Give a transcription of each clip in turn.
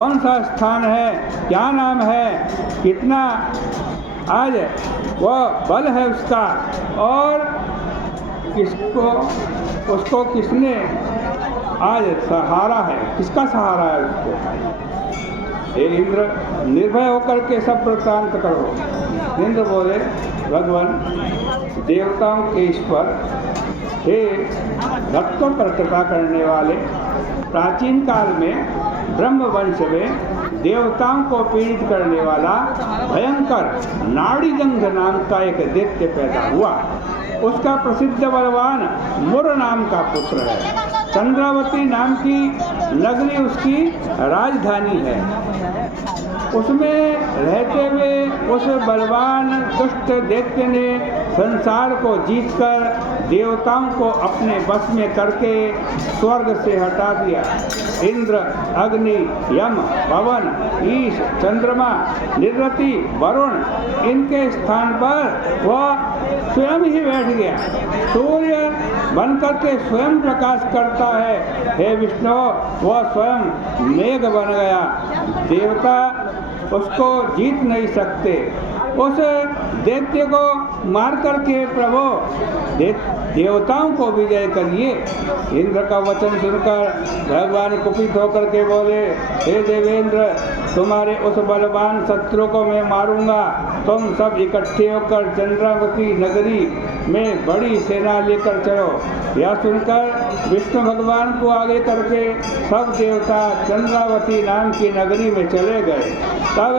कौन सा स्थान है, क्या नाम है, कितना आज वह बल है उसका, और उसको किसने आज सहारा है, किसका सहारा है उसको। हे इंद्र, निर्भय होकर के सब वृत्तांत करो। इंद्र बोले, भगवान देवताओं के ईश्वर, हे भक्तों पर कृपा करने वाले, प्राचीन काल में ब्रह्म वंश में देवताओं को पीड़ित करने वाला भयंकर नाड़ीजंघ नाम का एक दैत्य पैदा हुआ। उसका प्रसिद्ध बलवान मुर नाम का पुत्र है। चंद्रावती नाम की नगरी उसकी राजधानी है। उसमें रहते हुए उस बलवान दुष्ट दैत्य ने संसार को जीतकर देवताओं को अपने बस में करके स्वर्ग से हटा दिया। इंद्र, अग्नि, यम, पवन, ईश, चंद्रमा, निरृति, वरुण, इनके स्थान पर वह स्वयं ही बैठ गया। सूर्य बनकर के स्वयं प्रकाश करता है। हे विष्णु, वह स्वयं मेघ बन गया। देवता उसको जीत नहीं सकते। उस दैत्य को मार करके प्रभु देवताओं को विजय करिए। इंद्र का वचन सुनकर भगवान कुपित होकर के बोले, हे देवेंद्र, तुम्हारे उस बलवान शत्रु को मैं मारूंगा। तुम सब इकट्ठे होकर चंद्रावती नगरी में बड़ी सेना लेकर चलो। यह सुनकर विष्णु भगवान को आगे करके सब देवता चंद्रावती नाम की नगरी में चले गए। तब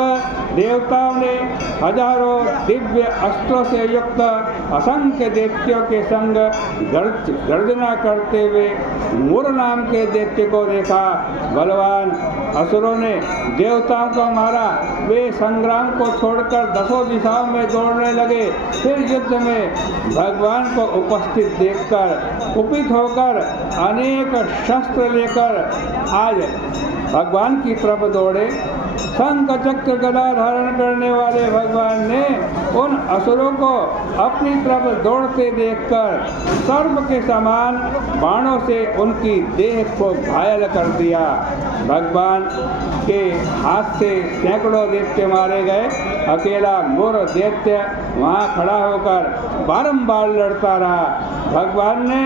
देवताओं ने हजारों दिव्य अस्त्रों से युक्त असंख्य दैत्यों के संग गर्जना करते हुए मुर नाम के दैत्य को देखा। बलवान असुरों ने देवताओं को मारा। वे संग्राम को छोड़कर दसों दिशाओं में दौड़ने लगे। फिर युद्ध में भगवान को उपस्थित देखकर कुपित होकर अनेक शस्त्र लेकर आज भगवान की तरफ दौड़े। शंख चक्र गदा धारण करने वाले भगवान ने उन असुरों को अपनी तरफ दौड़ते देखकर सर्प के समान बाणों से उनकी देह को घायल कर दिया। भगवान के हाथ से सैकड़ों दैत्य मारे गए। अकेला मुर दैत्य वहाँ खड़ा होकर बारंबार लड़ता रहा। भगवान ने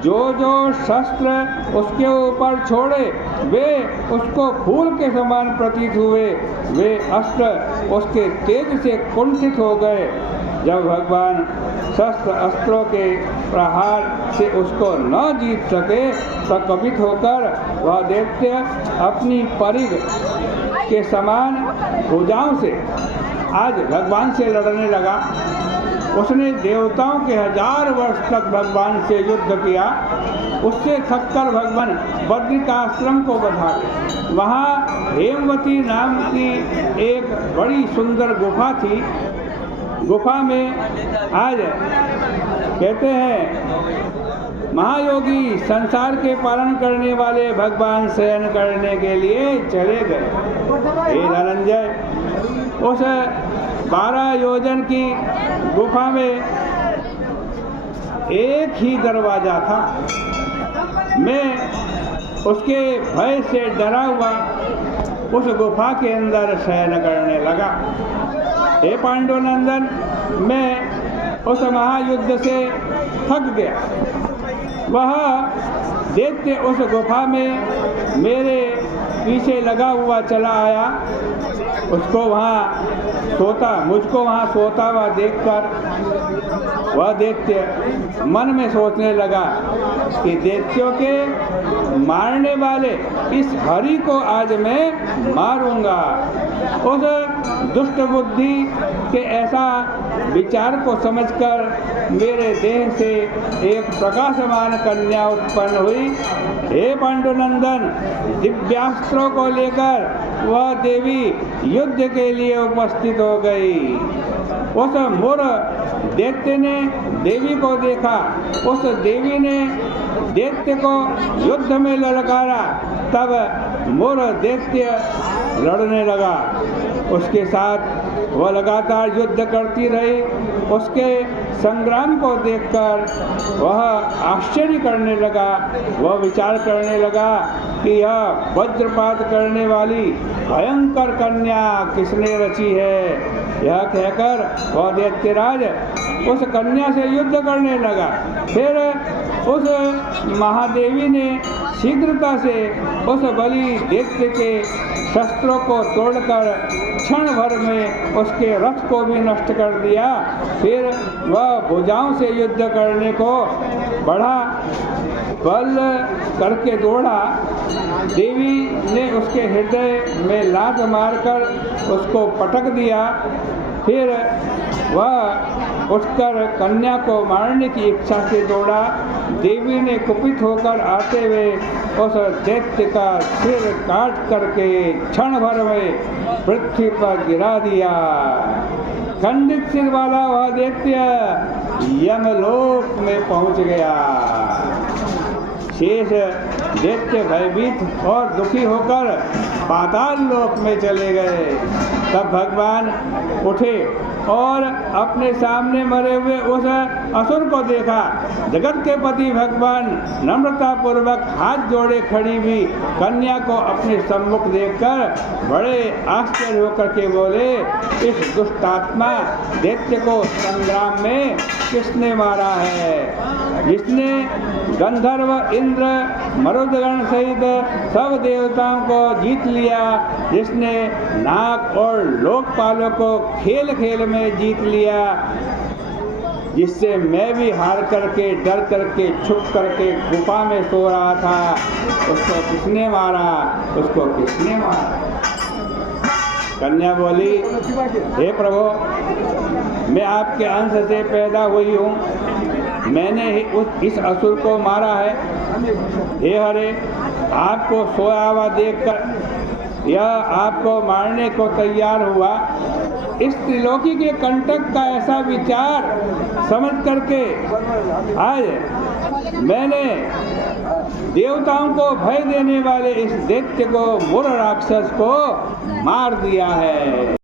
जो जो शस्त्र उसके ऊपर छोड़े वे उसको फूल के समान प्रतीत हुए। वे अस्त्र उसके तेज से कुंठित हो गए। जब भगवान शस्त्र अस्त्रों के प्रहार से उसको न जीत सके तो कपित होकर वह दैत्य अपनी परिघ के समान भुजाओं से आज भगवान से लड़ने लगा। उसने देवताओं के 1000 वर्ष तक भगवान से युद्ध किया। उससे थककर भगवान बद्रिकाश्रम को बढ़ा गए। वहाँ हेमवती नाम की एक बड़ी सुंदर गुफा थी। गुफा में आज कहते हैं महायोगी संसार के पालन करने वाले भगवान शयन करने के लिए चले गए। हे धनंजय, उस 12 योजन की गुफा में एक ही दरवाजा था। मैं उसके भय से डरा हुआ उस गुफा के अंदर शयन करने लगा। हे पांडुनंदन, मैं उस महायुद्ध से थक गया। वह दैत्य उस गुफा में मेरे पीछे लगा हुआ चला आया। मुझको वहाँ सोता हुआ देखकर वह दैत्य मन में सोचने लगा कि दैत्यों के मारने वाले इस हरि को आज मैं मारूंगा। उस दुष्ट बुद्धि के ऐसा विचार को समझकर मेरे देह से एक प्रकाशमान कन्या उत्पन्न हुई। हे पांडुनंदन, दिव्यास्त्रों को लेकर वह देवी युद्ध के लिए उपस्थित हो गई। उस मुर दैत्य ने देवी को देखा। उस देवी ने दैत्य को युद्ध में ललकारा। तब मुर दैत्य लड़ने लगा। उसके साथ वह लगातार युद्ध करती रही। उसके संग्राम को देखकर वह आश्चर्य करने लगा। वह विचार करने लगा कि यह वज्रपात करने वाली भयंकर कन्या किसने रची है। यह कहकर वह दैत्यराज उस कन्या से युद्ध करने लगा। फिर उस महादेवी ने शीघ्रता से उस बलि दैत्य के शस्त्रों को तोड़कर क्षण भर में उसके रथ को भी नष्ट कर दिया। फिर वह भुजाओं से युद्ध करने को बढ़ा, बल करके दौड़ा। देवी ने उसके हृदय में लात मारकर उसको पटक दिया। फिर वह उठकर कन्या को मारने की इच्छा से दौड़ा। देवी ने कुपित होकर आते हुए उस दैत्य का सिर काट करके क्षण भर में पृथ्वी पर गिरा दिया। खंडित सिर वाला वह दैत्य यमलोक में पहुंच गया। शेष दैत्य भयभीत और दुखी होकर पाताल लोक में चले गए। तब भगवान उठे और अपने सामने मरे हुए उस असुर को देखा। जगत के पति भगवान नम्रता पूर्वक हाथ जोड़े खड़ी हुई कन्या को अपने सम्मुख देखकर बड़े आश्चर्य होकर के बोले, इस दुष्टात्मा दैत्य को संग्राम में किसने मारा है? जिसने गंधर्व, इंद्र, मरुदगण सहित सब देवताओं को जीत लिया, जिसने नाग और लोकपालों को खेल खेल में जीत लिया, जिससे मैं भी हार करके डर करके छुप करके गुफा में सो रहा था, उसको किसने मारा? उसको किसने मारा? कन्या बोली, हे प्रभु, मैं आपके अंश से पैदा हुई हूँ, मैंने ही इस असुर को मारा है। हे हरे, आपको सोया हुआ देखकर यह आपको मारने को तैयार हुआ। इस त्रिलोकी के कंटक का ऐसा विचार समझ करके आज मैंने देवताओं को भय देने वाले इस दैत्य को, मूढ़ राक्षस को मार दिया है।